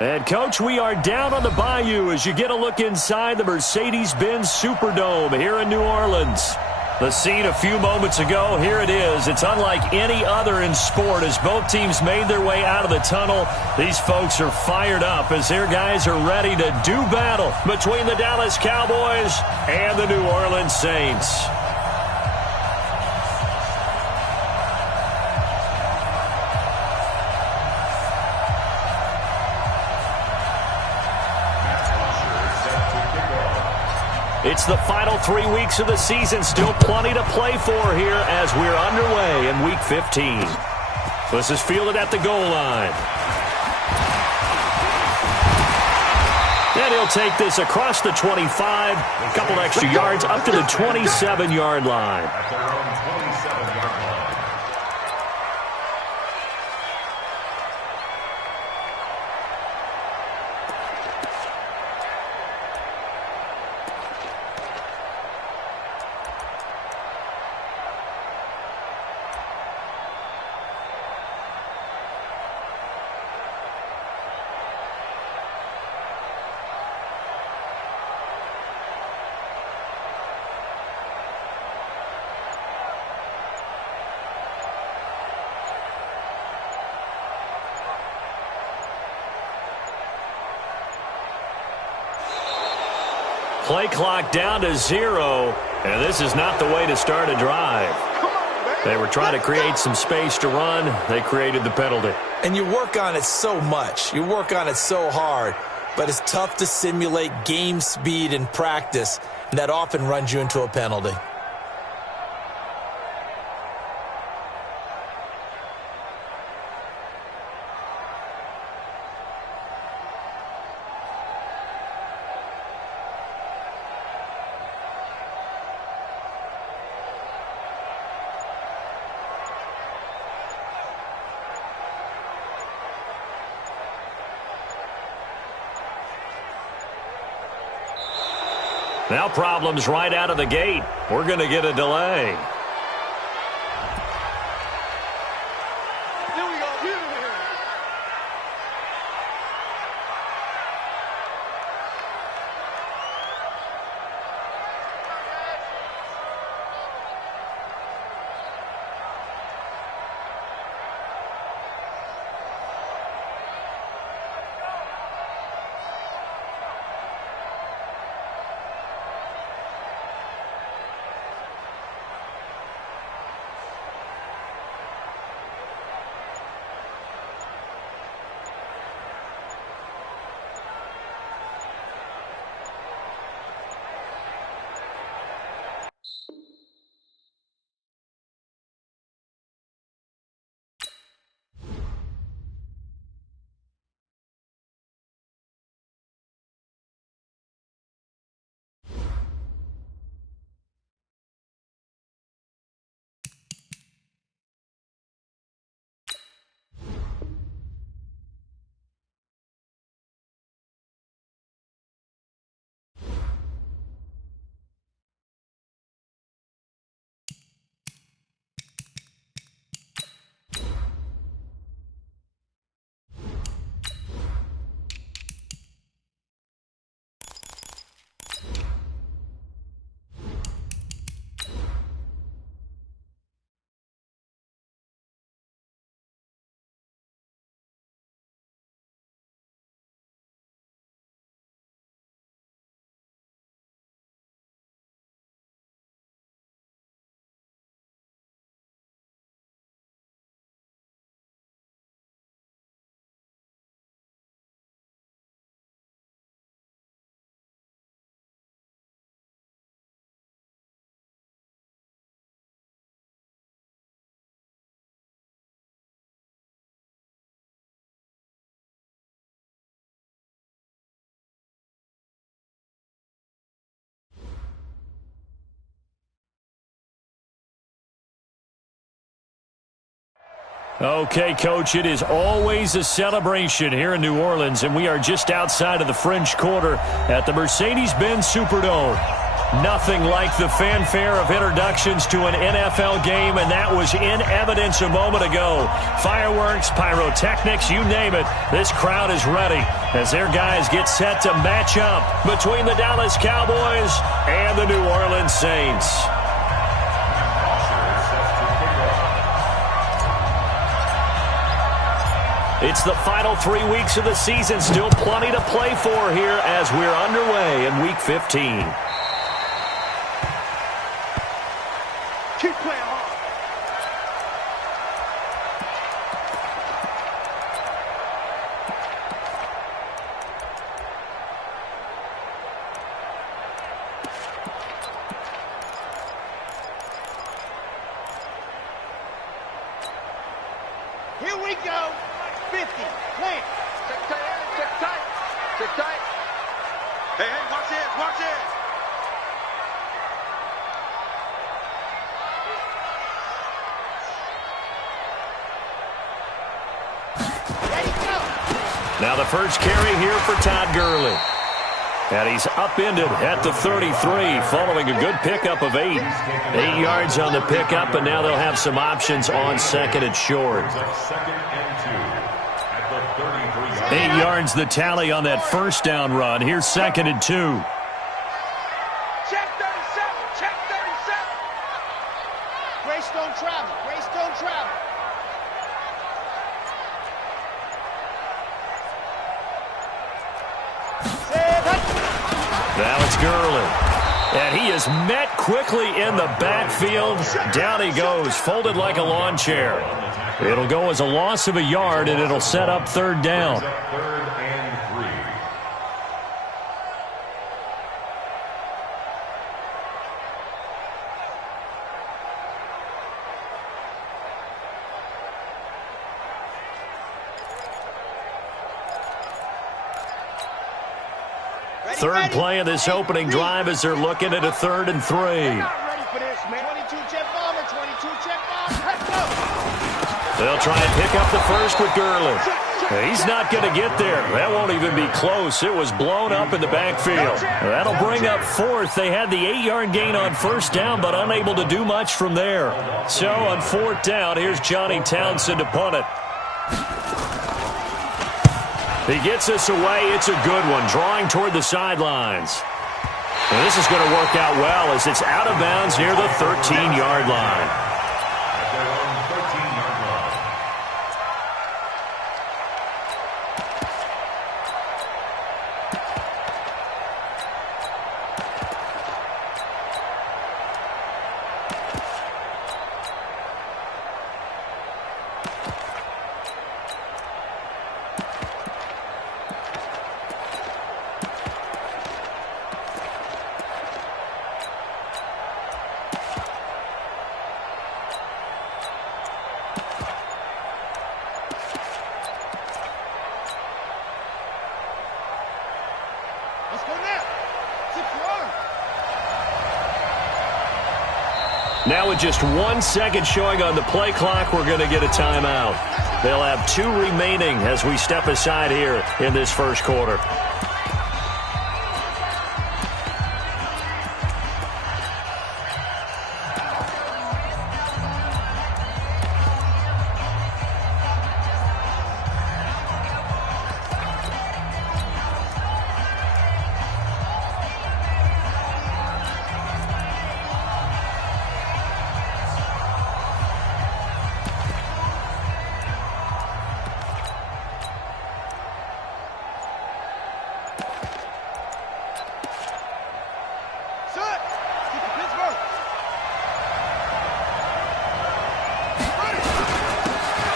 And, Coach, we are down on the bayou as you get a look inside the Mercedes-Benz Superdome here in New Orleans. The scene a few moments ago, here it is. It's unlike any other in sport as both teams made their way out of the tunnel. These folks are fired up as their guys are ready to do battle between the Dallas Cowboys and the New Orleans Saints. It's the final 3 weeks of the season. Still plenty to play for here as we're underway in Week 15. This is fielded at the goal line. And he'll take this across the 25. A couple extra yards up to the 27-yard line. Play clock down to 0, and this is not the way to start a drive. They were trying to create some space to run. They created the penalty. And you work on it so much. You work on it so hard. But it's tough to simulate game speed in practice, and that often runs you into a penalty. Now problems right out of the gate. We're going to get a delay. Okay, Coach, it is always a celebration here in New Orleans, and we are just outside of the French Quarter at the Mercedes-Benz Superdome. Nothing like the fanfare of introductions to an NFL game, and that was in evidence a moment ago. Fireworks, pyrotechnics, you name it. This crowd is ready as their guys get set to match up between the Dallas Cowboys and the New Orleans Saints. It's the final 3 weeks of the season. Still plenty to play for here as we're underway in Week 15. Keep playing hard. Here we go. 50. Plant. Check tight. Check tight. Check tight. Hey, watch this. Watch this. Now the first carry here for Todd Gurley. And he's upended at the 33 following a good pickup of 8. 8 yards on the pickup, and now they'll have some options on second and short. 8 yards the tally on that first down run. Here's second and 2. Check 37. Check 37. Greystone travel. Greystone travel. Now it's Gurley. And he is met quickly in the backfield. Down he goes, folded like a lawn chair. It'll go as a loss of a yard, and it'll set up third down. Third play of this opening drive as they're looking at a 3rd and 3. Ready for this, man. 22 jet bomber, 22 jet bomber. Let's go. They'll try and pick up the first with Gurley. He's not going to get there. That won't even be close. It was blown up in the backfield. That'll bring up 4th. They had the 8-yard gain on first down, but unable to do much from there. So on 4th down, here's Johnny Townsend to punt it. He gets us away. It's a good one, drawing toward the sidelines. And this is going to work out well as it's out of bounds near the 13-yard line. Now with just 1 second showing on the play clock, we're going to get a timeout. They'll have 2 remaining as we step aside here in this first quarter.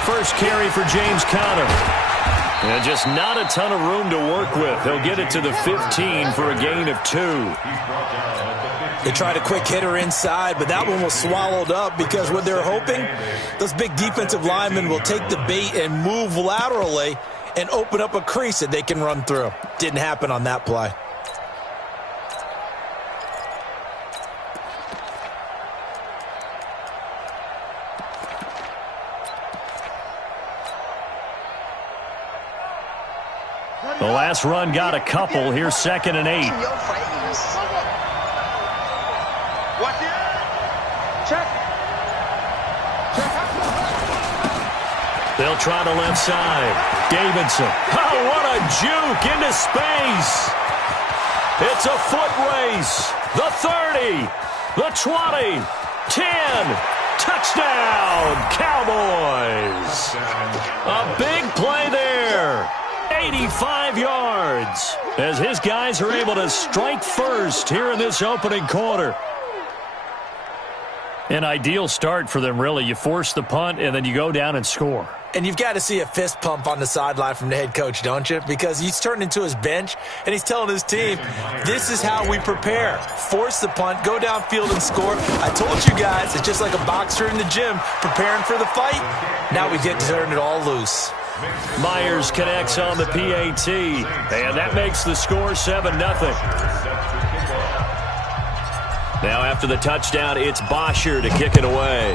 First carry for James Conner. And just not a ton of room to work with. He'll get it to the 15 for a gain of 2. They tried a quick hitter inside, but that one was swallowed up because what they're hoping, those big defensive linemen will take the bait and move laterally and open up a crease that they can run through. Didn't happen on that play. The last run got a couple. Here's 2nd and 8. Watch it. Check. They'll try the left side. Davidson. Oh, what a juke into space. It's a foot race. The 30. The 20. 10. Touchdown, Cowboys. A big play there. 85 yards as his guys are able to strike first here in this opening quarter. An ideal start for them, really. You force the punt, and then you go down and score. And you've got to see a fist pump on the sideline from the head coach, don't you? Because he's turned into his bench, and he's telling his team, this is how we prepare. Force the punt, go downfield and score. I told you guys, it's just like a boxer in the gym preparing for the fight. Now we get to turn it all loose. Myers connects on the PAT, and that makes the score 7-0. Now after the touchdown, it's Bosher to kick it away.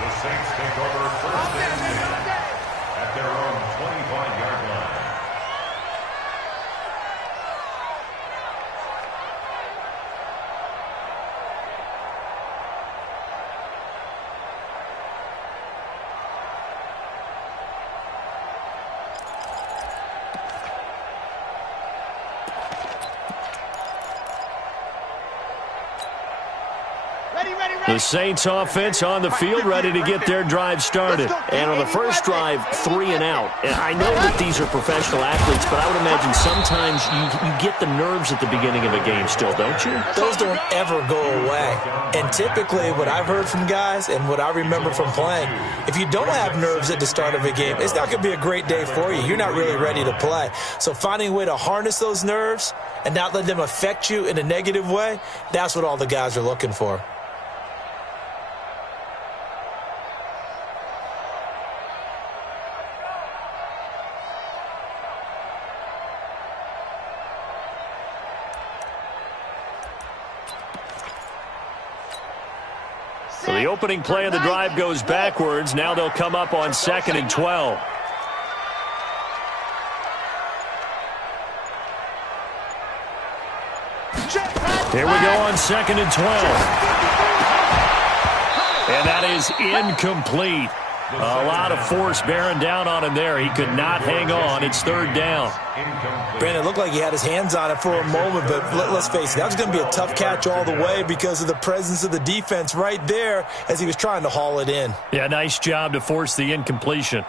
The Saints take over first and 10 at their own 25-yard line. The Saints offense on the field ready to get their drive started. And on the first drive, 3 and out. And I know that these are professional athletes, but I would imagine sometimes you get the nerves at the beginning of a game still, don't you? Those don't ever go away. And typically what I've heard from guys and what I remember from playing, if you don't have nerves at the start of a game, it's not going to be a great day for you. You're not really ready to play. So finding a way to harness those nerves and not let them affect you in a negative way, that's what all the guys are looking for. So the opening play of the drive goes backwards. Now they'll come up on 2nd and 12. Here we go on 2nd and 12. And that is incomplete. A lot of force bearing down on him there. He could not hang on. It's 3rd down. Brandon, it looked like he had his hands on it for a moment, but let's face it, that was going to be a tough catch all the way because of the presence of the defense right there as he was trying to haul it in. Yeah, nice job to force the incompletion.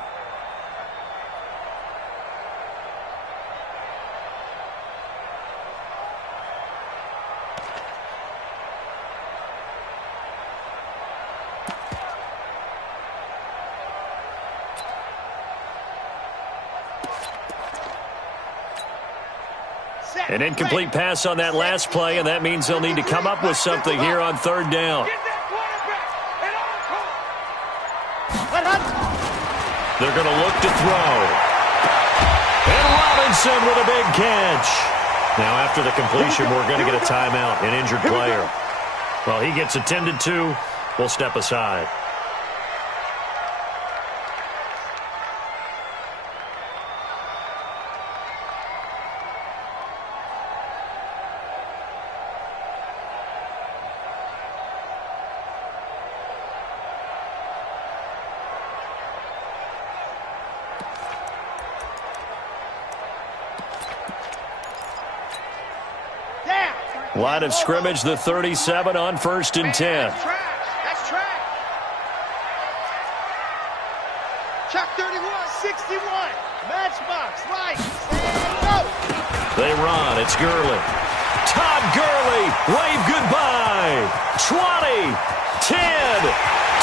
An incomplete pass on that last play, and that means they'll need to come up with something here on 3rd down. They're going to look to throw. And Robinson with a big catch. Now after the completion, we're going to get a timeout, an injured player. Well, he gets attended to. We'll step aside. Line of scrimmage, the 37 on 1st and 10. That's track. Chuck 31, 61. Matchbox, right. And go. They run. It's Gurley. Todd Gurley. Wave goodbye. 20. 10.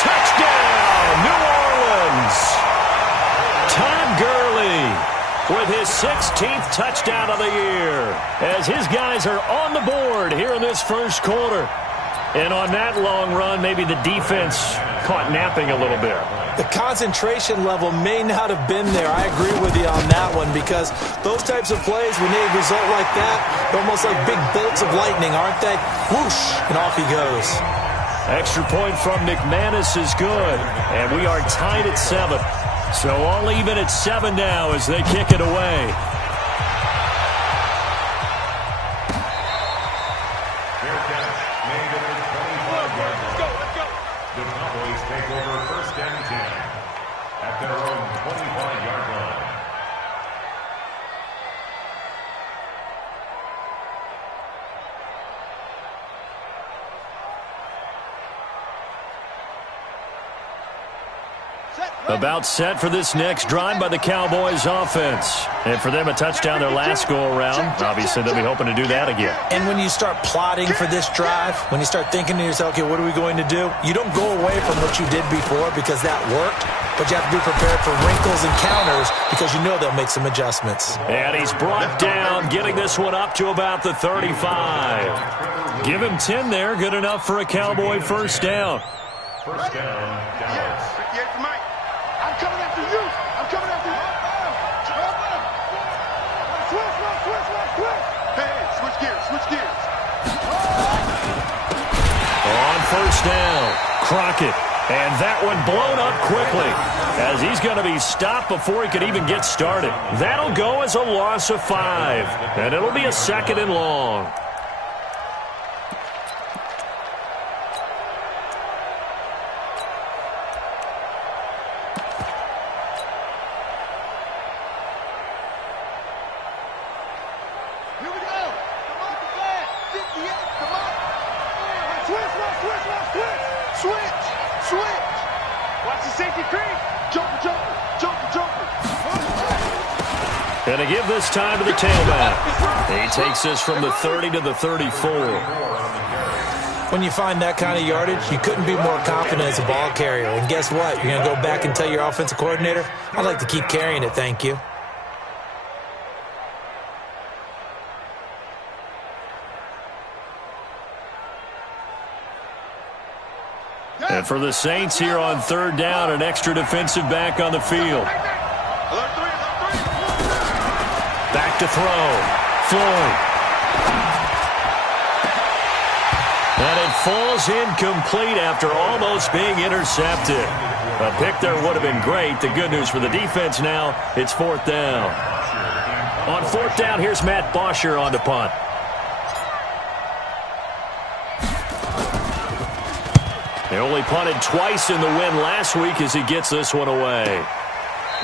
Touchdown. New Orleans. Todd Gurley with his 16th touchdown of the year as his guys are on the board here in this first quarter. And on that long run, maybe the defense caught napping a little bit. The concentration level may not have been there. I agree with you on that one because those types of plays, when they result like that, they're almost like big bolts of lightning, aren't they? Whoosh, and off he goes. Extra point from McManus is good, and we are tied at 7. So all even at 7 now as they kick it away. About set for this next drive by the Cowboys offense. And for them, a touchdown their last go-around. Obviously, they'll be hoping to do that again. And when you start plotting for this drive, when you start thinking to yourself, okay, what are we going to do? You don't go away from what you did before because that worked, but you have to be prepared for wrinkles and counters because you know they'll make some adjustments. And he's brought down, getting this one up to about the 35. Give him 10 there, good enough for a Cowboy first down. First down, Dallas. I'm coming after you. I'm coming after you. Switch. Hey, switch gears. On first down, Crockett. And that one blown up quickly as he's going to be stopped before he could even get started. That'll go as a loss of 5. And it'll be a 2nd and long. And to give this time to the tailback. He takes this from the 30 to the 34. When you find that kind of yardage, you couldn't be more confident as a ball carrier. And guess what? You're going to go back and tell your offensive coordinator, I'd like to keep carrying it, thank you. And for the Saints here on third down, an extra defensive back on the field. Back to throw. Floyd. And it falls incomplete after almost being intercepted. A pick there would have been great. The good news for the defense now, it's 4th down. On 4th down, here's Matt Bosher on the punt. They only punted twice in the win last week as he gets this one away.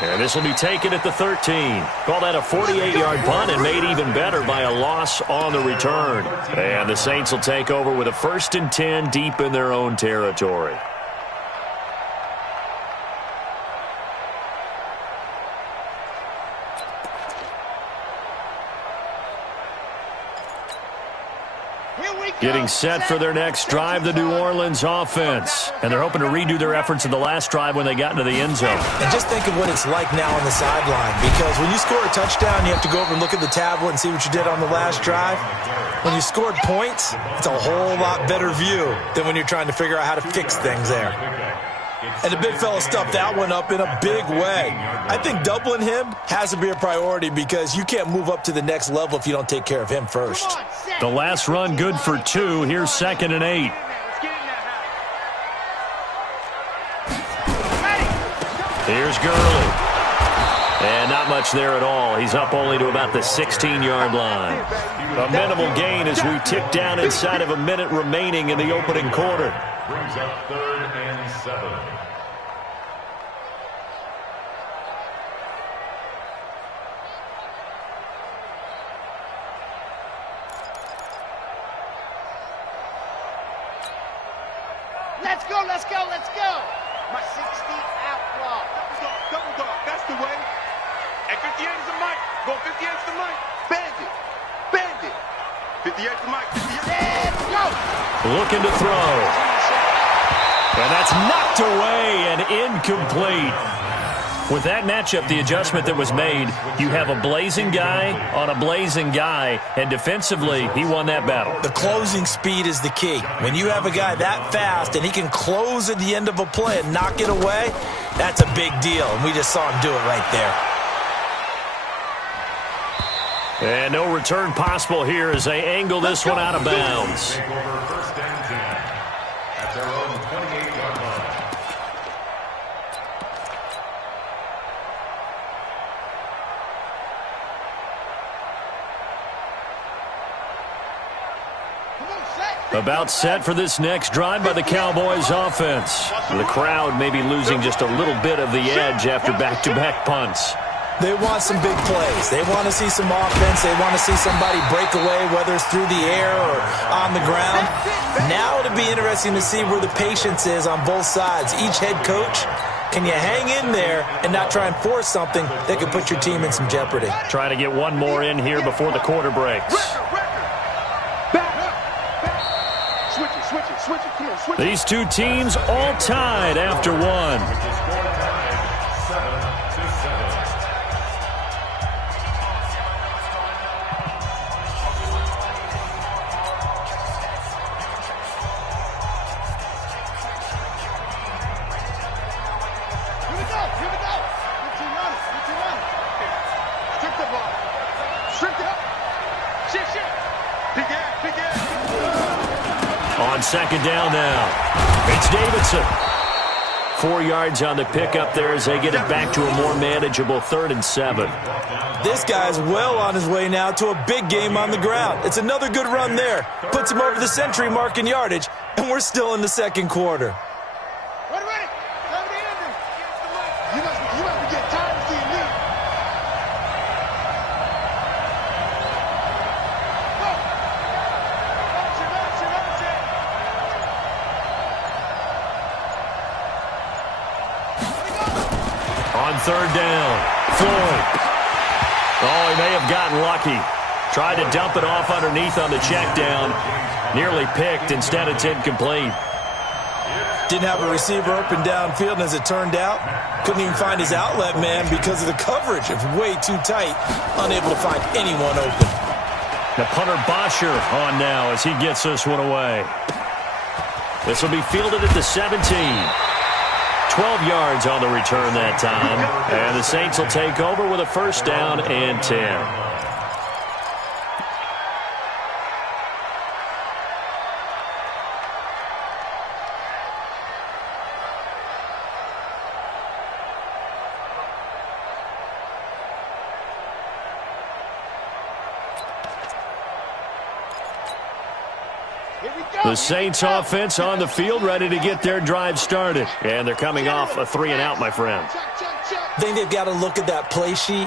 And this will be taken at the 13. Call that a 48-yard punt and made even better by a loss on the return. And the Saints will take over with a 1st and 10 deep in their own territory. Getting set for their next drive, the New Orleans offense. And they're hoping to redo their efforts in the last drive when they got into the end zone. And just think of what it's like now on the sideline. Because when you score a touchdown, you have to go over and look at the tablet and see what you did on the last drive. When you scored points, it's a whole lot better view than when you're trying to figure out how to fix things there. And the big fella stuffed that one up in a big way. I think doubling him has to be a priority because you can't move up to the next level if you don't take care of him first. The last run good for 2. Here's 2nd and 8. Here's Gurley. And not much there at all. He's up only to about the 16-yard line. A minimal gain as we tick down inside of a minute remaining in the opening quarter. Brings up 3rd and 7. Let's go. My 60 outlaw. Double dog. That's the way. And 58 is the mic. Go 58 is the mic. Bandit. 58 is the mic. 58. Go. Looking to throw. And that's knocked away and incomplete. With that matchup, the adjustment that was made, you have a blazing guy on a blazing guy, and defensively, he won that battle. The closing speed is the key. When you have a guy that fast and he can close at the end of a play and knock it away, that's a big deal, and we just saw him do it right there. And no return possible here as they angle this one out of bounds. Take over 1st and 10 at their own 28-yard line. About set for this next drive by the Cowboys offense. The crowd may be losing just a little bit of the edge after back-to-back punts. They want some big plays. They want to see some offense. They want to see somebody break away, whether it's through the air or on the ground. Now it'll be interesting to see where the patience is on both sides. Each head coach Can you hang in there and not try and force something that could put your team in some jeopardy? Trying to get one more in here before the quarter breaks. These two teams all tied after one. On second down now, it's Davidson. 4 yards on the pickup there as they get it back to a more manageable 3rd and 7. This guy's well on his way now to a big game on the ground. It's another good run there. Puts him over the century mark in yardage, and we're still in the second quarter. On 3rd down, Floyd. Oh, he may have gotten lucky. Tried to dump it off underneath on the check down. Nearly picked. Instead, it's incomplete. Didn't have a receiver open downfield, and as it turned out, couldn't even find his outlet man because of the coverage. It was way too tight. Unable to find anyone open. The punter Bosher on now as he gets this one away. This will be fielded at the 17. 12 yards on the return that time. And the Saints will take over with a 1st down and 10. The Saints offense on the field, ready to get their drive started. And they're coming off a 3-and-out, my friend. I think they've got to look at that play sheet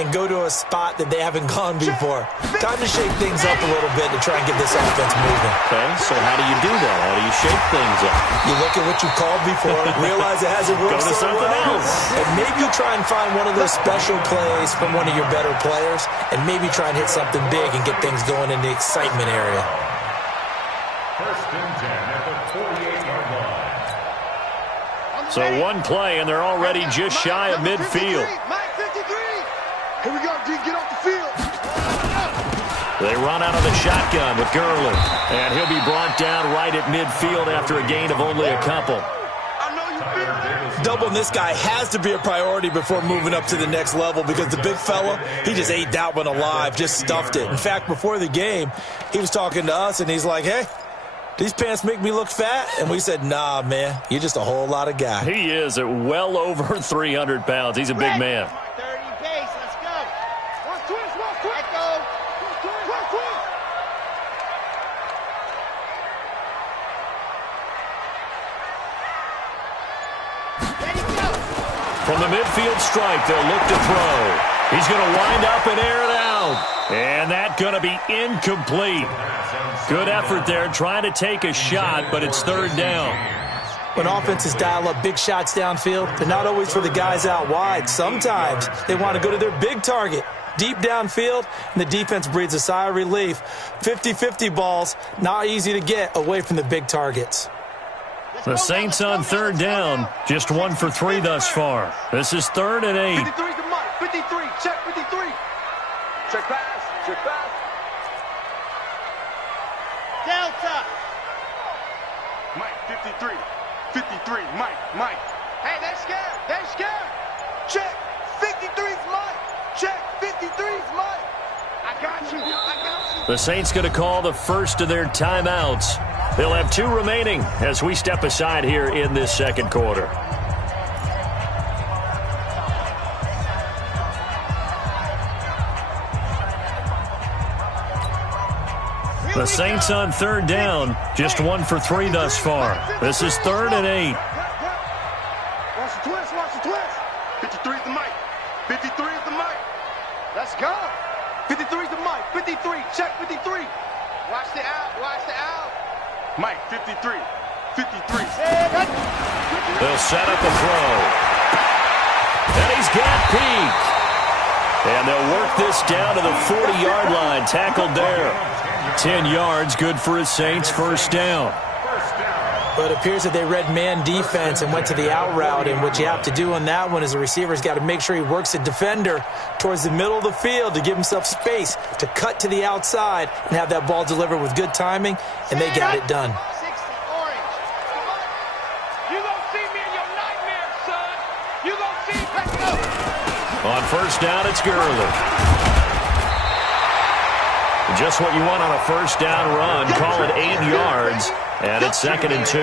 and go to a spot that they haven't gone before. Time to shake things up a little bit to try and get this offense moving. Okay, so how do you do that? How do you shake things up? You look at what you called before, realize it hasn't worked Go to so something well, else. and maybe try and find one of those special plays from one of your better players, and maybe try and hit something big and get things going in the excitement area. 1st and 10 at the 48-yard line. So one play, and they're already just shy of midfield. Here we go, D, get off the field. They run out of the shotgun with Gurley. And he'll be brought down right at midfield after a gain of only a couple. Doubling this guy has to be a priority before moving up to the next level because the big fella, he just ate that one alive, just stuffed it. In fact, before the game, he was talking to us, and he's like, hey, these pants make me look fat? And we said, nah, man, you're just a whole lot of guy. He is at well over 300 pounds. He's a big man. 30 pace, let's go. One twist, let go. From the midfield stripe, they'll look to throw. He's going to wind up and air it out. And that's going to be incomplete. Good effort there trying to take a shot, but it's 3rd down. When offenses dial up big shots downfield, they're not always for the guys out wide. Sometimes they want to go to their big target, deep downfield, and the defense breathes a sigh of relief. 50-50 balls, not easy to get away from the big targets. The Saints on 3rd down, just 1 for 3 thus far. This is 3rd and 8. 53 to Mike, 53, check 53. Check pass, check pass. Delta. Mike, 53, 53, Mike. Hey, they're scared. Check, 53's Mike. Check, 53's Mike. I got you. The Saints going to call the first of their timeouts. They'll have 2 remaining as we step aside here in this second quarter. The Saints on 3rd down, just 1 for 3 thus far. This is 3rd and 8. Watch the twist. 53's the Mike. 53's the Mike. Let's go. 53's the Mike. 53, check 53. Watch the out. Mike, 53. 53. They'll set up a throw. And he's got Peak. And they'll work this down to the 40-yard line. Tackled there. 10 yards, good for his Saints. First down. But it appears that they read man defense and went to the out route. And what you have to do on that one is the receiver's got to make sure he works the defender towards the middle of the field to give himself space to cut to the outside and have that ball delivered with good timing, and they got it done. On first down, it's Gurley. Just what you want on a first down run. Call it 8 yards, and it's 2nd and 2.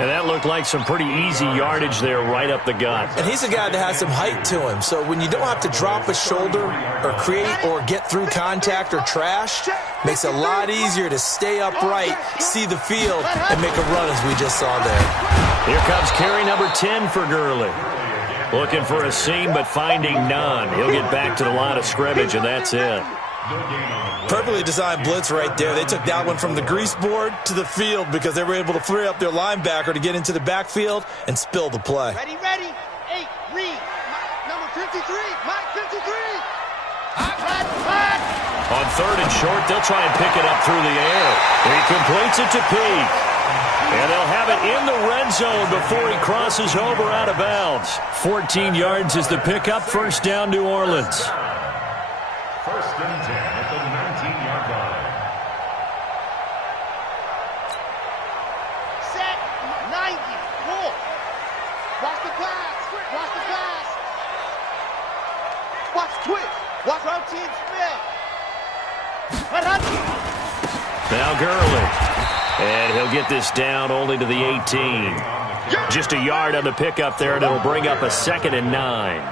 And that looked like some pretty easy yardage there right up the gut. And he's a guy that has some height to him, so when you don't have to drop a shoulder or create or get through contact or trash, makes it a lot easier to stay upright, see the field, and make a run as we just saw there. Here comes carry number 10 for Gurley. Looking for a seam, but finding none. He'll get back to the line of scrimmage, and that's it. Perfectly designed blitz right there. They took that one from the grease board to the field because they were able to free up their linebacker to get into the backfield and spill the play. Ready, ready. 8, read. Number 53, Mike 53. On 3rd and short, they'll try and pick it up through the air. He completes it to Peak. And they'll have it in the red zone before he crosses over out of bounds. 14 yards is the pickup. First down, New Orleans. First and 10 at the 19-yard line. Set. 90. Pull. Watch the pass. Watch the pass. Watch twitch. Watch our team spin. Now Gurley. And he'll get this down only to the 18. Just a yard on the pickup there, and it'll bring up a 2nd and 9.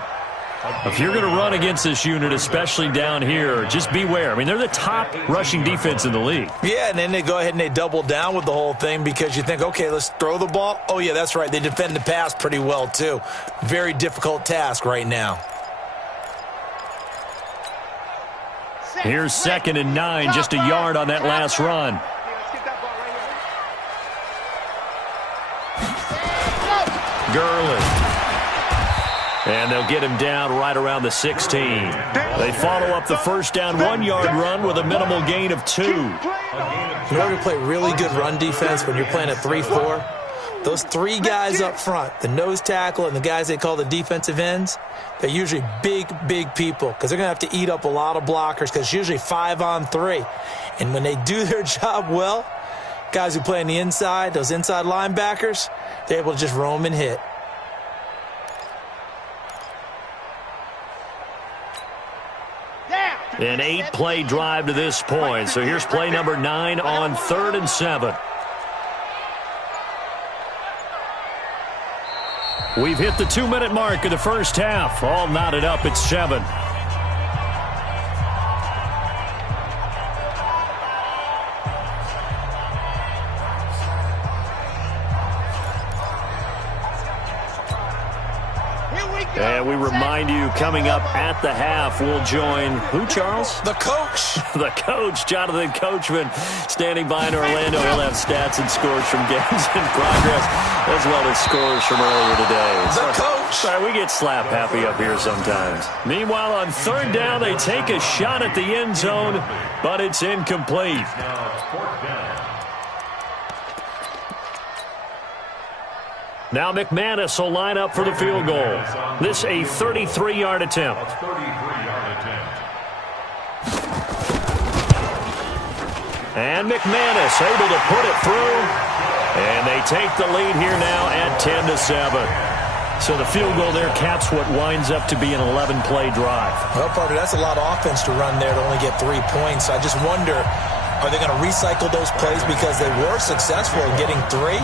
If you're going to run against this unit, especially down here, just beware. I mean, they're the top rushing defense in the league. Yeah, and then they go ahead and they double down with the whole thing because you think, okay, let's throw the ball. Oh, yeah, that's right. They defend the pass pretty well, too. Very difficult task right now. Here's 2nd and 9, just a yard on that last run. Gurley. And they'll get him down right around the 16. They follow up the first down 1-yard run with a minimal gain of 2. In order to play really good run defense when you're playing a 3-4, those 3 guys up front, the nose tackle and the guys they call the defensive ends, they're usually big, big people because they're going to have to eat up a lot of blockers because it's usually 5 on 3. And when they do their job well, guys who play on the inside, those inside linebackers, they're able to just roam and hit. An 8-play drive to this point. So here's play number 9 on 3rd and 7. We've hit the 2-minute mark of the first half. All knotted up at 7. And we remind you, coming up at the half, we'll join who, Charles? The coach. The coach, Jonathan Coachman, standing by in Orlando. He'll have stats and scores from games in progress, as well as scores from earlier today. The coach. Sorry, we get slap happy up here sometimes. Meanwhile, on 3rd down, they take a shot at the end zone, but it's incomplete. Now McManus will line up for the field goal. This a 33-yard attempt. And McManus able to put it through. And they take the lead here now at 10-7. So the field goal there caps what winds up to be an 11-play drive. Well, partner, that's a lot of offense to run there to only get 3 points. I just wonder, are they going to recycle those plays because they were successful in getting 3?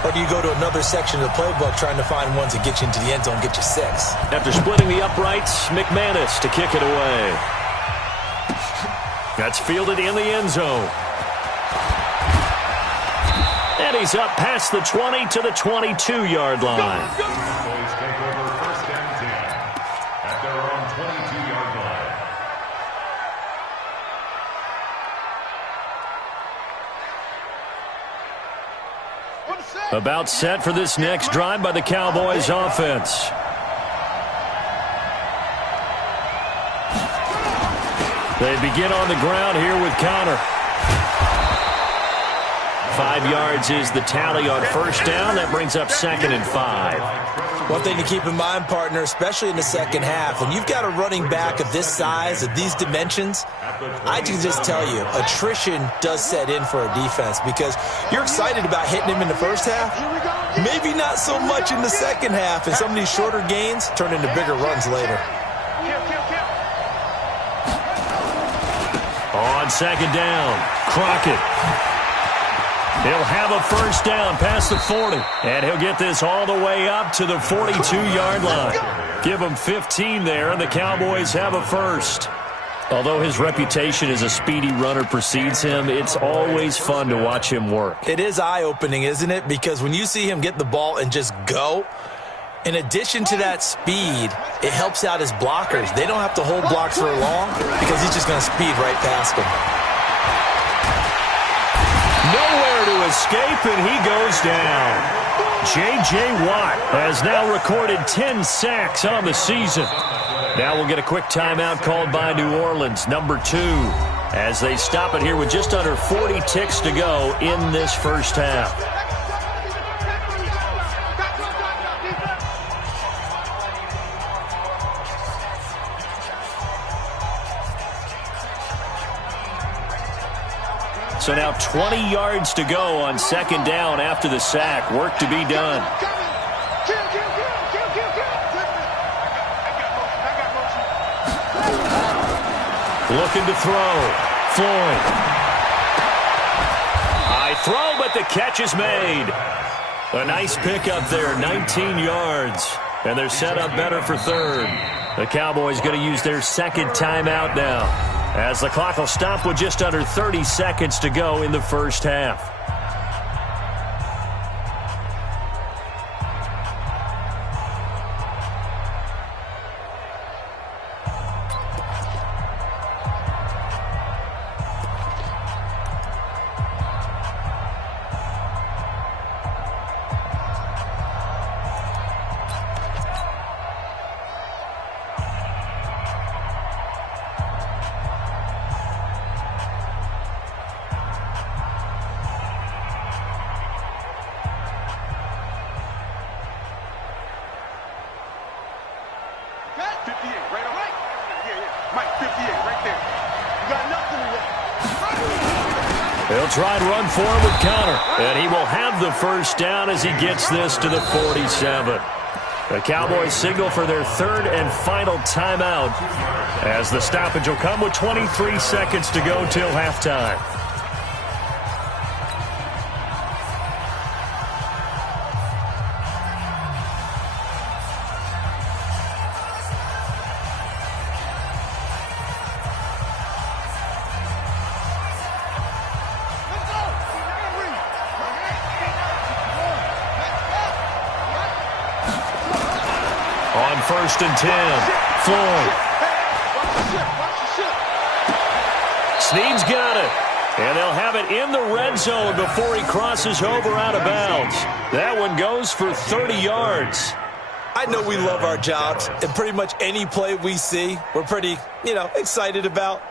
Or do you go to another section of the playbook trying to find ones that get you into the end zone, get you 6? After splitting the uprights, McManus to kick it away. That's fielded in the end zone. And he's up past the 20 to the 22-yard line. Cowboys take over first and 10 at their own 22-yard line. On the set. About set for this next drive by the Cowboys offense. They begin on the ground here with Connor. 5 yards is the tally on first down. That brings up 2nd and 5. One thing to keep in mind, partner, especially in the second half, when you've got a running back of this size, of these dimensions, I can just tell you, attrition does set in for a defense because you're excited about hitting him in the first half. Maybe not so much in the second half, and some of these shorter gains turn into bigger runs later. On second down, Crockett. He'll have a first down past the 40, and he'll get this all the way up to the 42-yard line. Give him 15 there, and the Cowboys have a first. Although his reputation as a speedy runner precedes him, it's always fun to watch him work. It is eye-opening, isn't it? Because when you see him get the ball and just go, in addition to that speed, it helps out his blockers. They don't have to hold blocks for long because he's just going to speed right past them. Nowhere to escape, and he goes down. J.J. Watt has now recorded 10 sacks on the season. Now we'll get a quick timeout called by New Orleans, number 2, as they stop it here with just under 40 ticks to go in this first half. So now 20 yards to go on second down after the sack. Work to be done. Looking to throw. Floyd. High throw, but the catch is made. A nice pickup there, 19 yards. And they're set up better for third. The Cowboys going to use their second timeout now, as the clock will stop with just under 30 seconds to go in the first half. They'll try and run for him with Connor, and he will have the first down as he gets this to the 47. The Cowboys signal for their third and final timeout, as the stoppage will come with 23 seconds to go till halftime. First and 10. Floyd. Snead's got it. And they'll have it in the red zone before he crosses over out of bounds. That one goes for 30 yards. I know we love our jobs, and pretty much any play we see, we're pretty, excited about.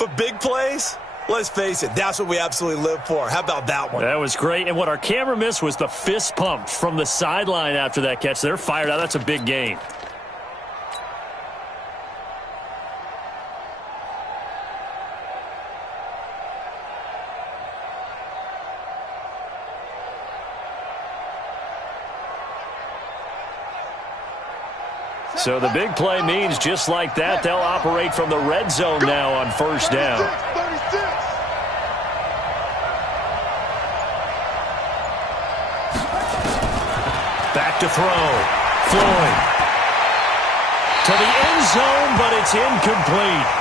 But big plays, let's face it, that's what we absolutely live for. How about that one? That was great. And what our camera missed was the fist pump from the sideline after that catch. They're fired out. That's a big gain. So the big play means just like that, they'll operate from the red zone now on first down. Back to throw. Floyd. To the end zone, but it's incomplete.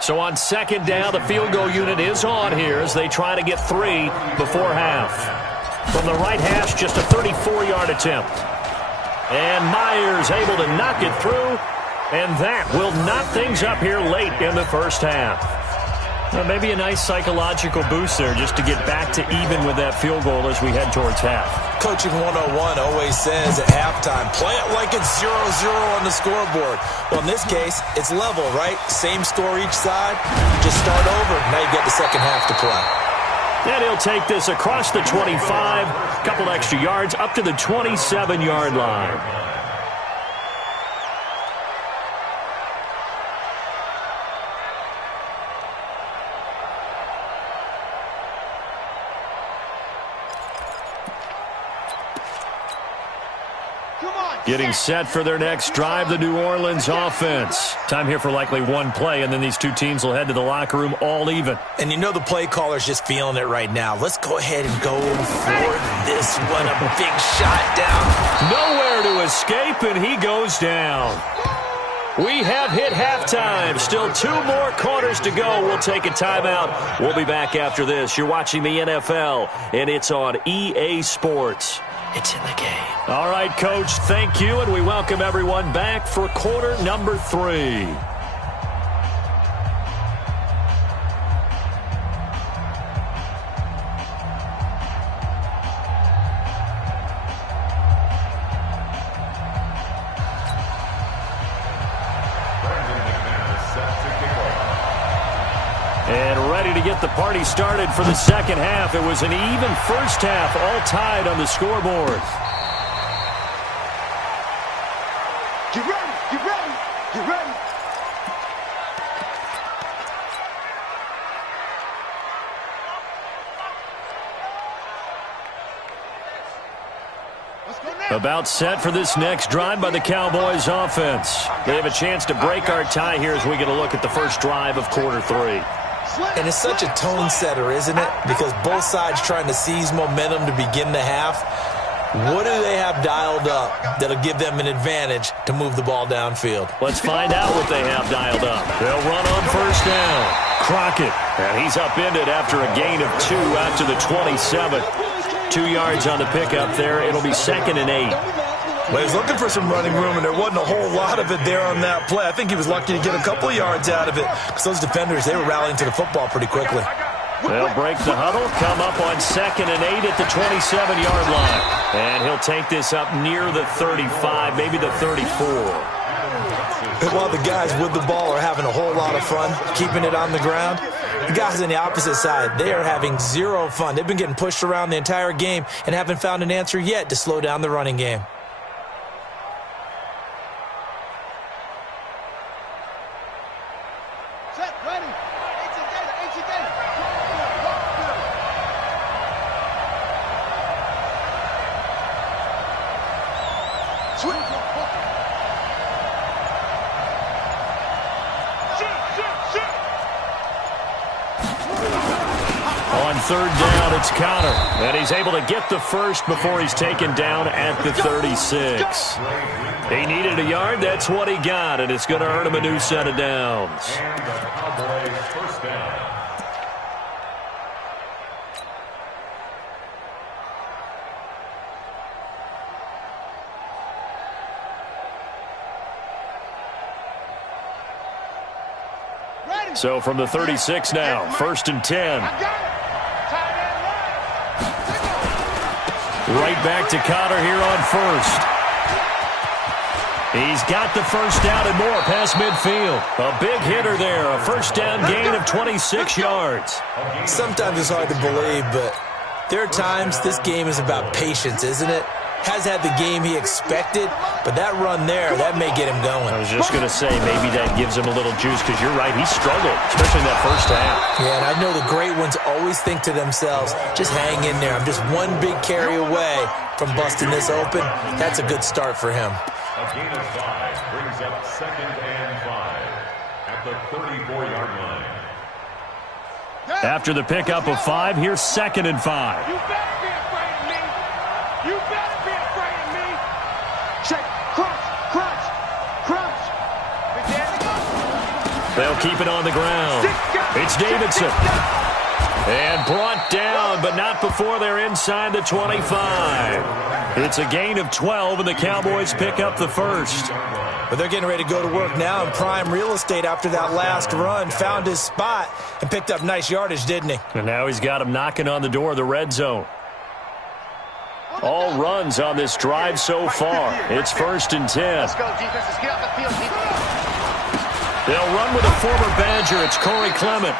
So on second down, the field goal unit is on here as they try to get 3 before half. From the right hash, just a 34-yard attempt. And Myers able to knock it through. And that will knock things up here late in the first half. Well, maybe a nice psychological boost there just to get back to even with that field goal as we head towards half. Coaching 101 always says at halftime, play it like it's 0-0 on the scoreboard. Well, in this case, it's level, right? Same score each side. You just start over. Now you get the second half to play. And he'll take this across the 25, a couple extra yards, up to the 27-yard line. Getting set for their next drive, the New Orleans offense. Time here for likely one play, and then these two teams will head to the locker room all even. And you know the play caller's just feeling it right now. Let's go ahead and go for this one. A big shot down. Nowhere to escape, and he goes down. We have hit halftime. Still 2 more quarters to go. We'll take a timeout. We'll be back after this. You're watching the NFL, and it's on EA Sports. It's in the game. All right, Coach, thank you, and we welcome everyone back for quarter number 3. And ready to get the party started for the second half. It was an even first half, all tied on the scoreboard. Get ready, get ready, get ready. Let's go now. About set for this next drive by the Cowboys offense. They have a chance to break our tie here as we get a look at the first drive of quarter 3. And it's such a tone setter, isn't it? Because both sides trying to seize momentum to begin the half. What do they have dialed up that'll give them an advantage to move the ball downfield? Let's find out what they have dialed up. They'll run on first down. Crockett, and he's upended after a gain of 2 out to the 27. 2 yards on the pickup there. It'll be 2nd and 8. Well, he was looking for some running room, and there wasn't a whole lot of it there on that play. I think he was lucky to get a couple of yards out of it because those defenders, they were rallying to the football pretty quickly. They'll break the huddle, come up on 2nd and 8 at the 27-yard line. And he'll take this up near the 35, maybe the 34. And while the guys with the ball are having a whole lot of fun keeping it on the ground, the guys on the opposite side, they are having zero fun. They've been getting pushed around the entire game and haven't found an answer yet to slow down the running game. On 3rd down, it's Connor. And he's able to get the first before he's taken down at the 36. He needed a yard. That's what he got, and it's going to earn him a new set of downs. And the Cowboys first down. So from the 36 now, 1st and 10. Right back to Connor here on 1st. He's got the first down and more past midfield. A big hitter there, a first down gain of 26 yards. Sometimes it's hard to believe, but there are times this game is about patience, isn't it? Has had the game he expected, but that run there, that may get him going. I was just going to say, maybe that gives him a little juice, because you're right, he struggled, especially in that first half. Yeah, and I know the great ones always think to themselves, just hang in there. I'm just one big carry away from busting this open. That's a good start for him. A gain of 5 brings up 2nd and 5 at the 34-yard line. After the pickup of 5, here's 2nd and 5. You better be afraid of me. You better be afraid of me. Check. Crunch. Crunch. Crunch. They'll keep it on the ground. It's Davidson. And brought down, but not before they're inside the 25. It's a gain of 12, and the Cowboys pick up the first. But they're getting ready to go to work now in prime real estate after that last run. Found his spot and picked up nice yardage, didn't he? And now he's got him knocking on the door of the red zone. All runs on this drive so far. It's 1st and 10. Let's go, defenses. Get off the field, defense. They'll run with a former Badger. It's Corey Clement.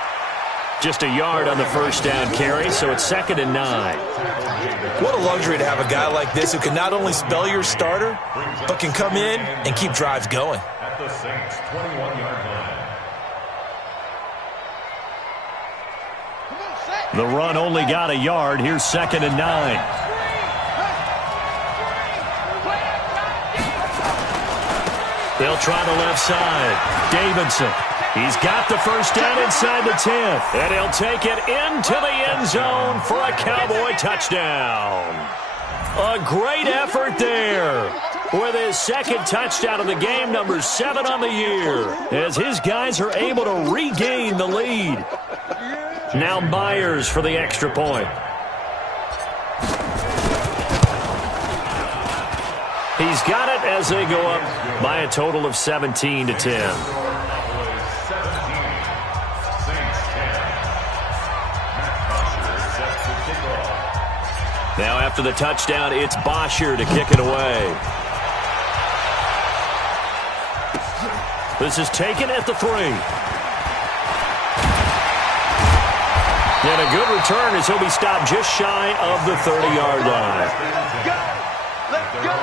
Just a yard on the first down carry, so it's 2nd and 9. What a luxury to have a guy like this who can not only spell your starter, but can come in and keep drives going. At the Saints' 21-yard line. The run only got a yard. Here's 2nd and 9. They'll try the left side. Davidson. He's got the first down inside the 10th. And he'll take it into the end zone for a Cowboy touchdown. A great effort there. With his 2nd touchdown of the game, number 7 on the year. As his guys are able to regain the lead. Now Myers for the extra point. He's got it as they go up by a total of 17 to 10. Now after the touchdown, it's Bosher to kick it away. This is taken at the 3. And a good return as he'll be stopped just shy of the 30-yard line. Let's go.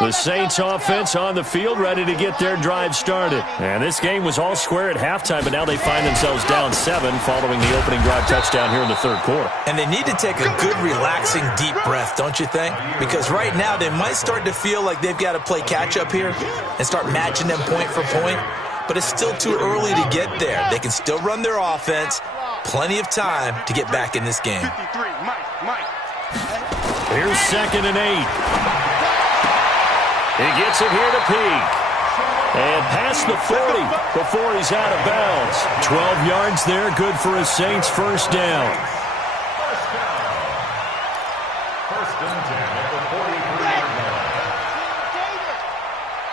The Saints offense on the field, ready to get their drive started. And this game was all square at halftime, but now they find themselves down 7 following the opening drive touchdown here in the 3rd quarter. And they need to take a good, relaxing, deep breath, don't you think? Because right now they might start to feel like they've got to play catch-up here and start matching them point for point. But it's still too early to get there. They can still run their offense. Plenty of time to get back in this game. 53, Mike. Here's 2nd and 8. He gets it here to Peak. And past the 40 before he's out of bounds. 12 yards there, good for a Saints first down. First and 10 at the 43-yard line.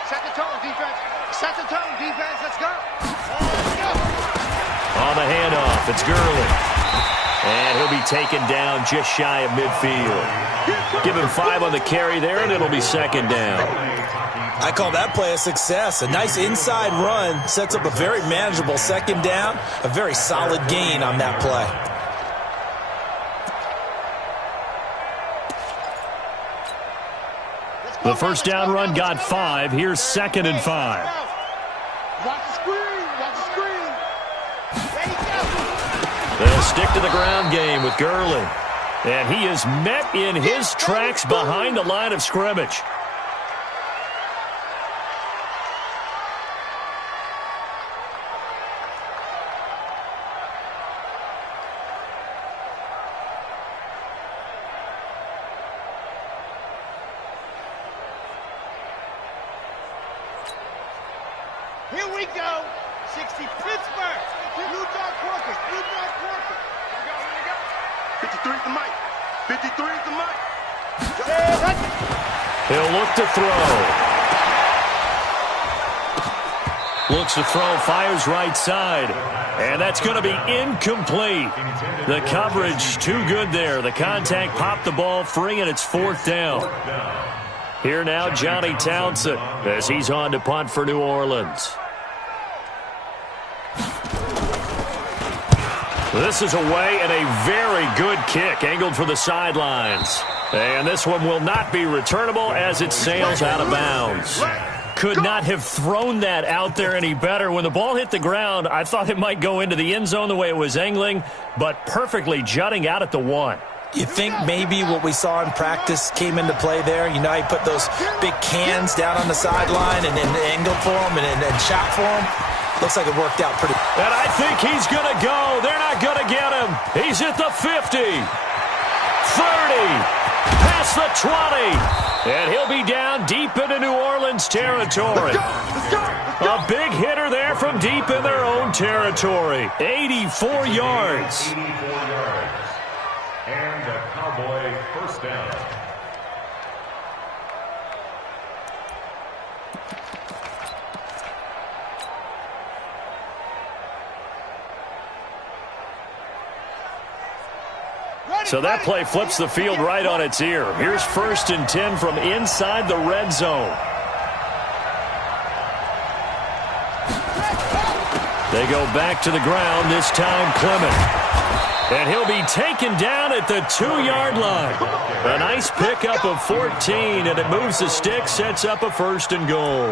Set the tone, defense. Set the tone, defense. Let's go. On the handoff, it's Gurley. And he'll be taken down just shy of midfield. Give him 5 on the carry there, and it'll be 2nd down. I call that play a success. A nice inside run sets up a very manageable 2nd down. A very solid gain on that play. The first down run got 5. Here's 2nd and 5. Watch the screen. Watch the screen. Ready, go. They'll stick to the ground game with Gurley. And he is met in his tracks behind the line of scrimmage. Here we go. 60 Pittsburgh. New Dark Walker. New Dark Walker. Here we go. 53 is the mic. 53 is the mic. He'll look to throw. Looks to throw, fires right side. And that's going to be incomplete. The coverage too good there. The contact popped the ball free, and it's 4th down. Here now, Johnny Townsend, as he's on to punt for New Orleans. This is away and a very good kick, angled for the sidelines. And this one will not be returnable as it sails out of bounds. Could not have thrown that out there any better. When the ball hit the ground, I thought it might go into the end zone the way it was angling, but perfectly jutting out at the 1. You think maybe what we saw in practice came into play there? You know, he put those big cans down on the sideline and then angled for them and shot for them. Looks like it worked out pretty. And I think he's going to go. They're not going to get him. He's at the 50, 30, past the 20. And he'll be down deep into New Orleans territory. A big hitter there from deep in their own territory. 84 yards. 84 yards. And a Cowboy first down. So that play flips the field right on its ear. Here's 1st and 10 from inside the red zone. They go back to the ground, this time Clement. And he'll be taken down at the 2-yard line. A nice pickup of 14, and it moves the stick, sets up a 1st and goal.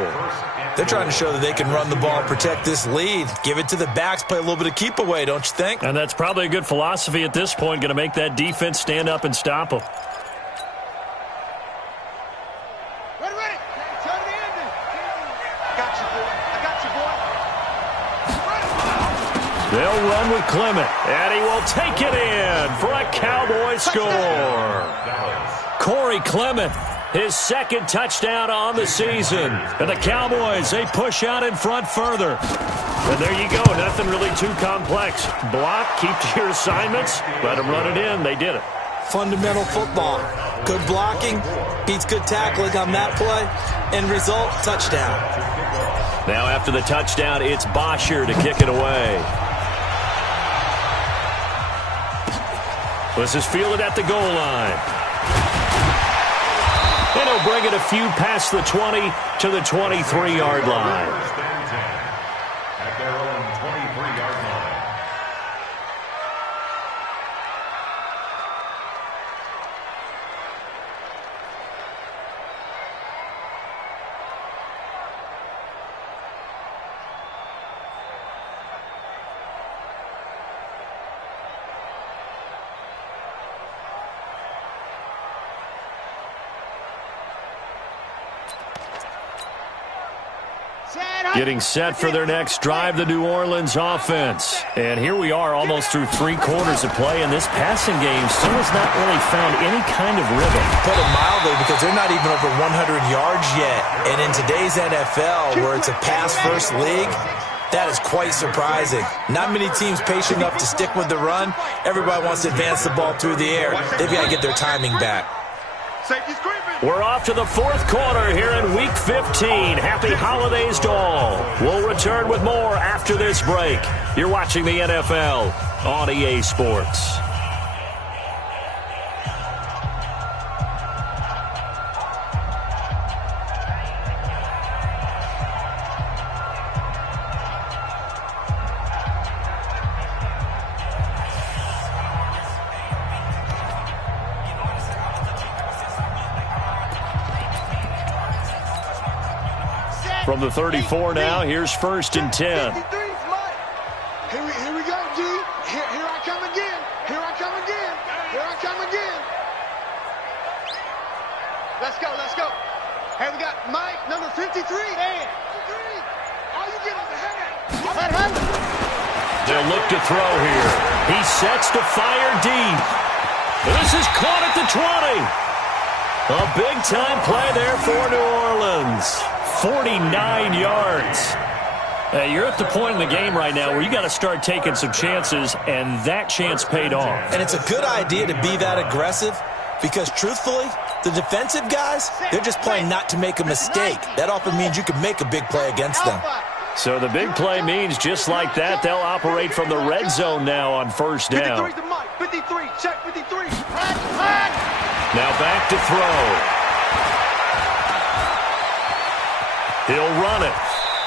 They're trying to show that they can run the ball, protect this lead. Give it to the backs, play a little bit of keep away, don't you think? And that's probably a good philosophy at this point, going to make that defense stand up and stop them. Ready. Turn the engine. I got you, boy. They'll run with Clement, and he will take it in for a Cowboy score. Corey Clement, his 2nd touchdown on the season. And the Cowboys, they push out in front further. And there you go, nothing really too complex. Block, keep to your assignments, let them run it in. They did it. Fundamental football. Good blocking, beats good tackling on that play. End result, touchdown. Now after the touchdown, it's Bosher to kick it away. This is fielded at the goal line. And he'll bring it a few past the 20 to the 23-yard line. First and 10 at their own 23-yard line. Getting set for their next drive, the New Orleans offense. And here we are almost through 3 quarters of play, and this passing game still has not really found any kind of rhythm. Put it mildly, because they're not even over 100 yards yet. And in today's NFL, where it's a pass-first league, that is quite surprising. Not many teams patient enough to stick with the run. Everybody wants to advance the ball through the air. They've got to get their timing back. Safety's creeping. We're off to the 4th quarter here in Week 15. Happy holidays to all. We'll return with more after this break. You're watching the NFL on EA Sports. From the 34 now, here's 1st and 10. Here we go, G. Here I come again. Here I come again. Here I come again. Let's go. Hey, we got Mike, number 53. Man. 53. All you get is a hand. They'll look to throw here. He sets to fire deep. This is caught at the 20. A big-time play there for New Orleans. 49 yards. You're at the point in the game right now where you got to start taking some chances, and that chance paid off. And it's a good idea to be that aggressive because, truthfully, the defensive guys, they're just playing not to make a mistake. That often means you can make a big play against them. So the big play means just like that, they'll operate from the red zone now on 1st down. 53's the mic. 53. Check 53. Now back to throw. He'll run it.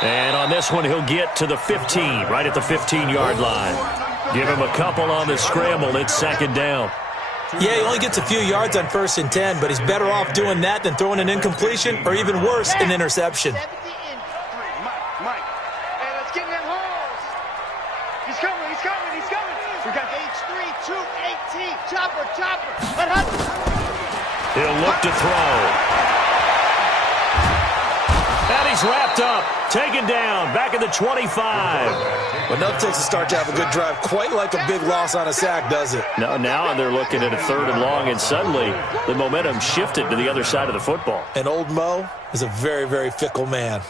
And on this one, he'll get to the 15, right at the 15-yard line. Give him a couple on the scramble. It's 2nd down. Yeah, he only gets a few yards on 1st and 10, but he's better off doing that than throwing an incompletion or even worse, an interception. Mike. Hey, let's get in them holes. He's coming. We got H3, 218, chopper. He'll look to throw. And he's wrapped up, taken down, back at the 25. Well, nothing takes a start to have a good drive quite like a big loss on a sack, does it? No, now they're looking at a 3rd and long, and suddenly the momentum shifted to the other side of the football. And old Mo is a very, very fickle man.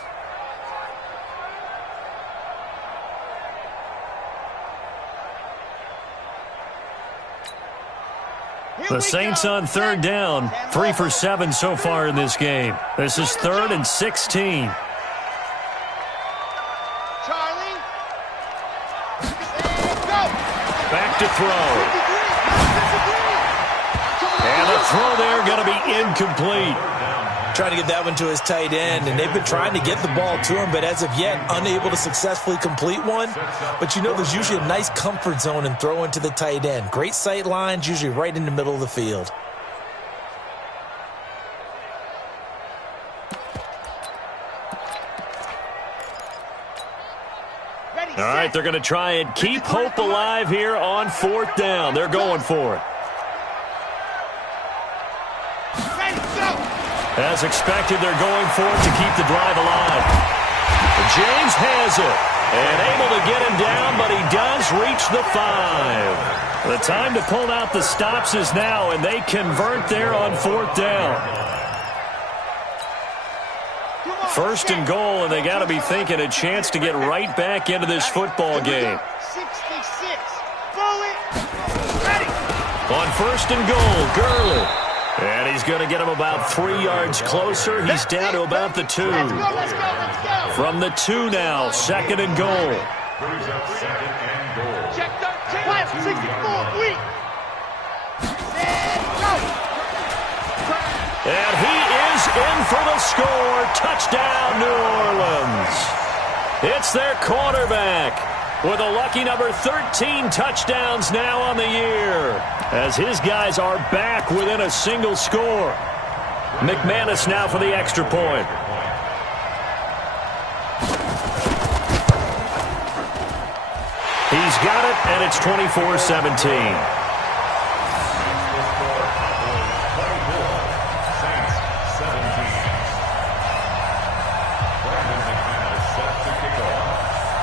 The Saints on 3rd down, 3 for 7 so far in this game. This is 3rd and 16. Charlie. Go. Back to throw. And the throw there going to be incomplete. Trying to get that one to his tight end, and they've been trying to get the ball to him, but as of yet, unable to successfully complete one. But you know there's usually a nice comfort zone in throwing to the tight end. Great sight lines, usually right in the middle of the field. All right, they're going to try and keep hope alive here on 4th down. They're going for it. As expected, they're going for it to keep the drive alive. James has it. And able to get him down, but he does reach the 5. The time to pull out the stops is now, and they convert there on 4th down. 1st and goal, and they got to be thinking a chance to get right back into this football game. 66. Bullet. Ready. On 1st and goal, Gurley. And he's going to get him about 3 yards closer. He's down to about the 2. Let's go. From the 2 now, 2nd and goal. Brings up 2nd and goal. Check 64. Weak. Go. And he is in for the score. Touchdown, New Orleans. It's their quarterback with a lucky number 13 touchdowns now on the year, as his guys are back within a single score. McManus now for the extra point. He's got it, and it's 24-17.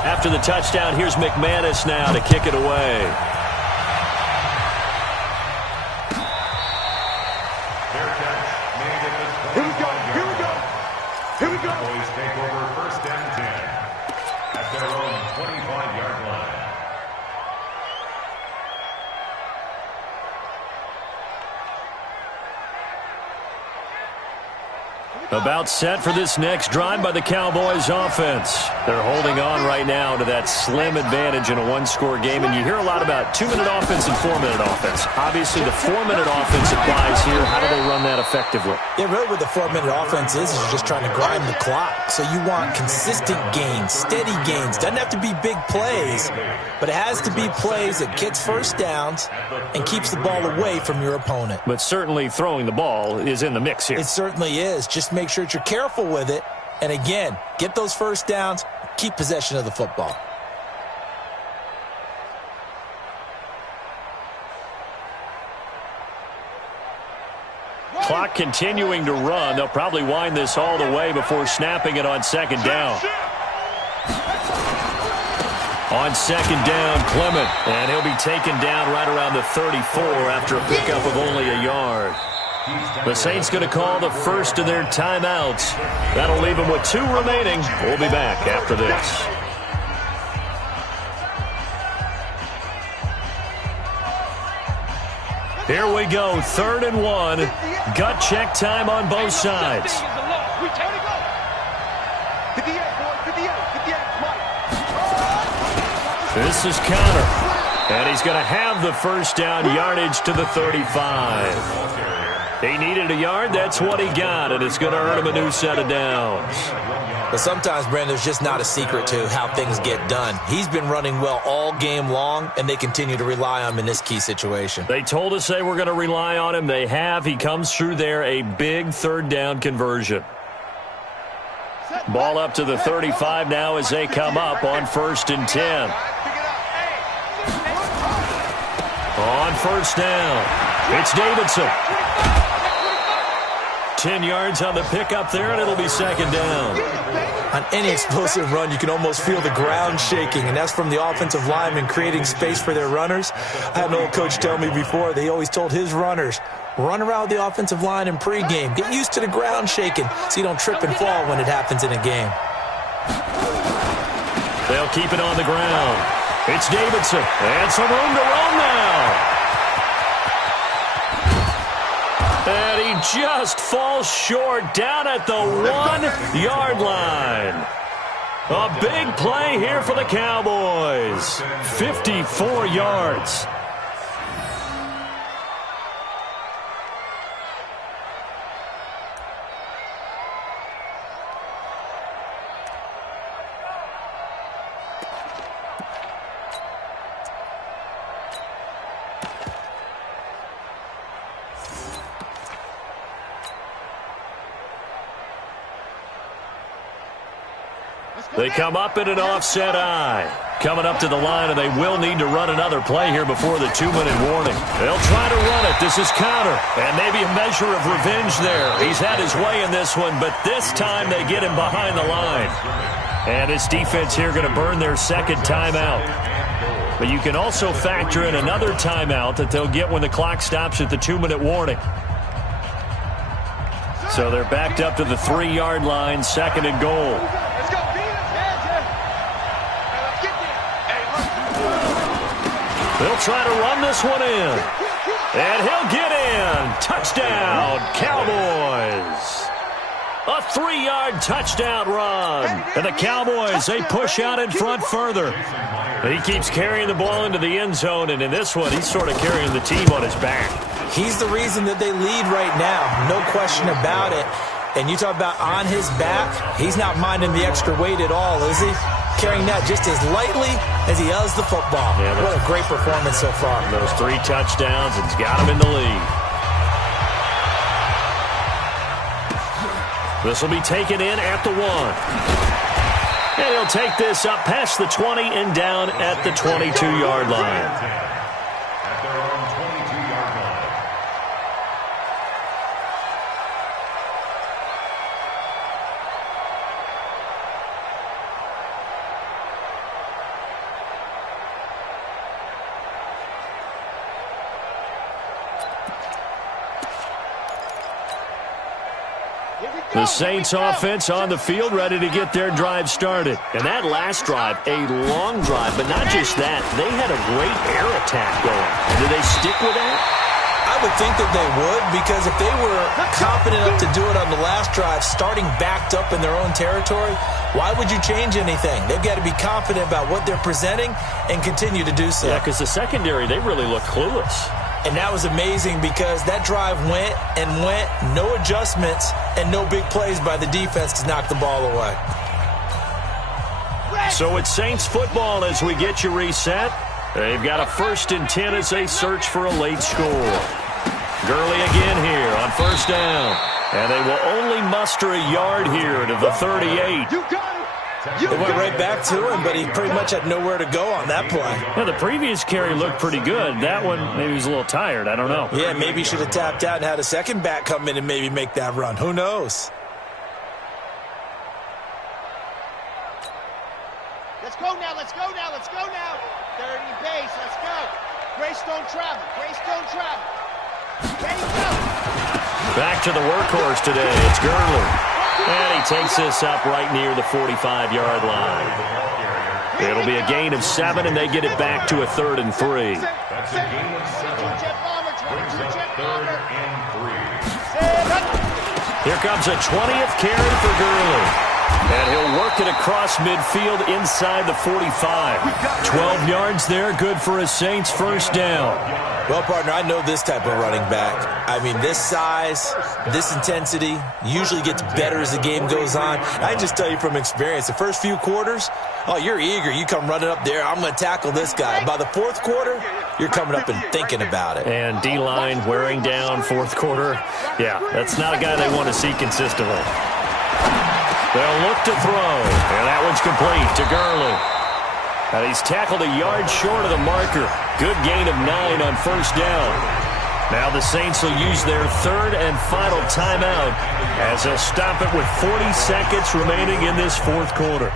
After the touchdown, here's McManus now to kick it away. Here we go. Cowboys take over 1st and 10 at their own 25-yard line. About set for this next drive by the Cowboys offense. They're holding on right now to that slim advantage in a 1-score game, and you hear a lot about 2-minute offense and 4-minute offense. Obviously, the 4-minute offense applies here. How do they run that effectively? Yeah, really what the 4-minute offense is you're just trying to grind the clock. So you want consistent gains, steady gains. Doesn't have to be big plays, but it has to be plays that gets 1st downs and keeps the ball away from your opponent. But certainly throwing the ball is in the mix here. It certainly is. Just make sure that you're careful with it. And again, get those 1st downs, keep possession of the football. Clock continuing to run. They'll probably wind this all the way before snapping it on 2nd down. On 2nd down, Clement. And he'll be taken down right around the 34 after a pickup of only a yard. The Saints going to call the first of their timeouts. That'll leave them with 2 remaining. We'll be back after this. Here we go, 3rd and 1. Gut check time on both sides. This is Connor. And he's going to have the 1st down, yardage to the 35. He needed a yard. That's what he got, and it's going to earn him a new set of downs. But sometimes, Brandon, there's just not a secret to how things get done. He's been running well all game long, and they continue to rely on him in this key situation. They told us they were going to rely on him. They have. He comes through there, a big 3rd down conversion. Ball up to the 35 now as they come up on 1st and 10. On 1st down, it's Davidson. 10 yards on the pickup there, and it'll be second down. On any explosive run, you can almost feel the ground shaking, and that's from the offensive linemen creating space for their runners. I had an old coach tell me before, they always told his runners, run around the offensive line in pregame. Get used to the ground shaking so you don't trip and fall when it happens in a game. They'll keep it on the ground. It's Davidson, and some room to roam now. And he just falls short down at the 1-yard line. A big play here for the Cowboys. 54 yards. They come up in an offset eye. Coming up to the line, and they will need to run another play here before the 2-minute warning. They'll try to run it. This is counter. And maybe a measure of revenge there. He's had his way in this one, but this time they get him behind the line. And this defense here going to burn their second timeout. But you can also factor in another timeout that they'll get when the clock stops at the 2-minute warning. So they're backed up to the 3-yard line, second and goal. They'll try to run this one in. And he'll get in. Touchdown, Cowboys. A 3-yard touchdown run. And the Cowboys, they push out in front further. He keeps carrying the ball into the end zone, and in this one, he's sort of carrying the team on his back. He's the reason that they lead right now. No question about it. And you talk about on his back, he's not minding the extra weight at all, is he? Carrying that just as lightly as he does the football. Yeah, what a great performance so far. Those 3 touchdowns, it's got him in the lead. This will be taken in at the 1. And he'll take this up past the 20 and down at the 22-yard line. The Saints offense on the field, ready to get their drive started. And that last drive, a long drive, but not just that. They had a great air attack going. Do they stick with that? I would think that they would, because if they were confident enough to do it on the last drive, starting backed up in their own territory, why would you change anything? They've got to be confident about what they're presenting and continue to do so. Yeah, because the secondary, they really look clueless. And that was amazing because that drive went and went, no adjustments, and no big plays by the defense to knock the ball away. So it's Saints football as we get you reset. They've got a 1st and 10 as they search for a late score. Gurley again here on 1st down. And they will only muster a yard here to the 38. They went right back to him, but he pretty much had nowhere to go on that play. Yeah, the previous carry looked pretty good. That one, maybe he was a little tired. I don't know. Yeah, maybe he should have tapped out and had a second back come in and maybe make that run. Who knows? Let's go now, let's go now, let's go now. 30 base, let's go. Greystone travel, Greystone travel. Ready, go. Back to the workhorse today. It's Gurley. And he takes this up right near the 45-yard line. It'll be a gain of 7, and they get it back to a 3rd and 3. That's a gain of 7. Brings up 3rd and 3. Here comes a 20th carry for Gurley. And he'll work it across midfield inside the 45. 12 yards there, good for a Saints 1st down. Well, partner, I know this type of running back. I mean, this size, this intensity usually gets better as the game goes on. I just tell you from experience, the first few quarters, oh, you're eager. You come running up there, I'm going to tackle this guy. By the 4th quarter, you're coming up and thinking about it. And D-line wearing down 4th quarter. Yeah, that's not a guy they want to see consistently. They'll look to throw, and that one's complete to Gurley. And he's tackled a yard short of the marker. Good gain of 9 on 1st down. Now the Saints will use their third and final timeout as they'll stop it with 40 seconds remaining in this fourth quarter.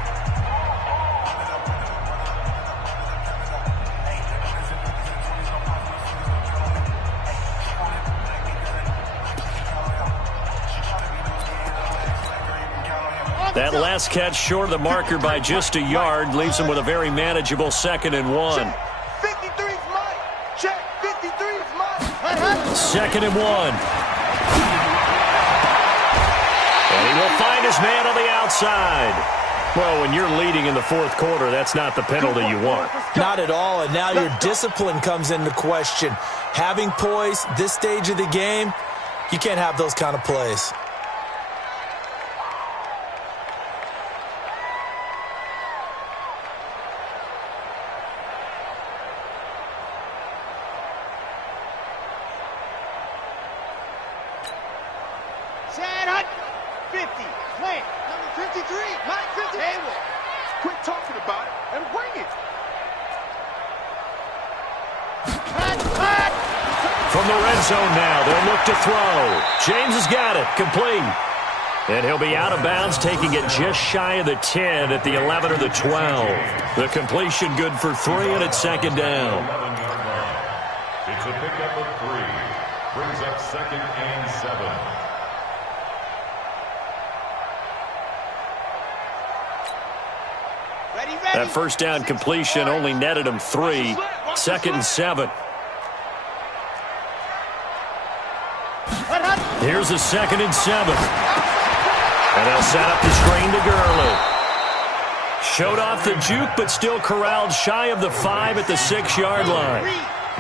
That last catch short of the marker by just a yard leaves him with a very manageable 2nd and 1. 53's mine. Check. 53's mine. 2nd and 1. And he will find his man on the outside. Well, when you're leading in the fourth quarter, that's not the penalty you want. Not at all, and now your discipline comes into question. Having poise this stage of the game, you can't have those kind of plays. Set, hut. 50. Plant. Number 53. Mike 50. Table. Quit talking about it and bring it. Cut. From the red zone now, they'll look to throw. James has got it. Complete. And he'll be out of bounds, taking it just shy of the 10 at the 11 or the 12. The completion good for 3, and it's 2nd down. It's a pickup of 3. Brings up 2nd and 7. Ready. That first down completion only netted him 3. 2nd and 7. Here's a 2nd and 7. And they'll set up the screen to Gurley. Showed off the juke, but still corralled shy of the 5 at the 6-yard line.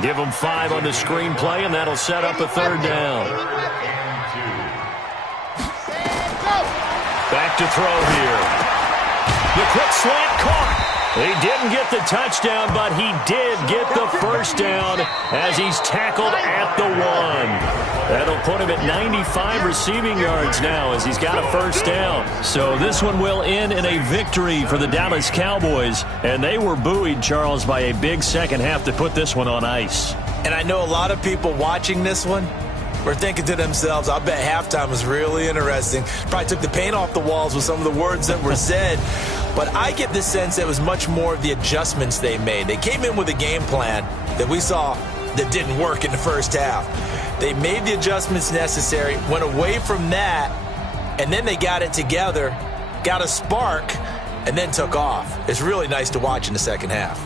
Give them 5 on the screen play, and that'll set up a 3rd down. Back to throw here. The quick slant caught. He didn't get the touchdown, but he did get the first down as he's tackled at the 1. That'll put him at 95 receiving yards now as he's got a first down. So this one will end in a victory for the Dallas Cowboys, and they were buoyed, Charles, by a big second half to put this one on ice. And I know a lot of people watching this one were thinking to themselves, I bet halftime was really interesting. Probably took the paint off the walls with some of the words that were said. But I get the sense that it was much more of the adjustments they made. They came in with a game plan that we saw that didn't work in the first half. They made the adjustments necessary, went away from that, and then they got it together, got a spark, and then took off. It's really nice to watch in the second half.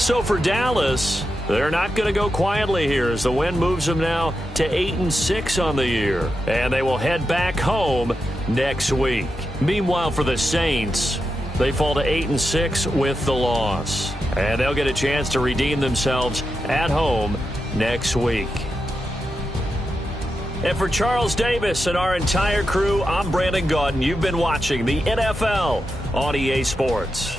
So for Dallas, they're not going to go quietly here as the win moves them now to 8-6 on the year. And they will head back home next week. Meanwhile, for the Saints, they fall to 8-6 with the loss. And they'll get a chance to redeem themselves at home next week. And for Charles Davis and our entire crew, I'm Brandon Gaudin. You've been watching the NFL on EA Sports.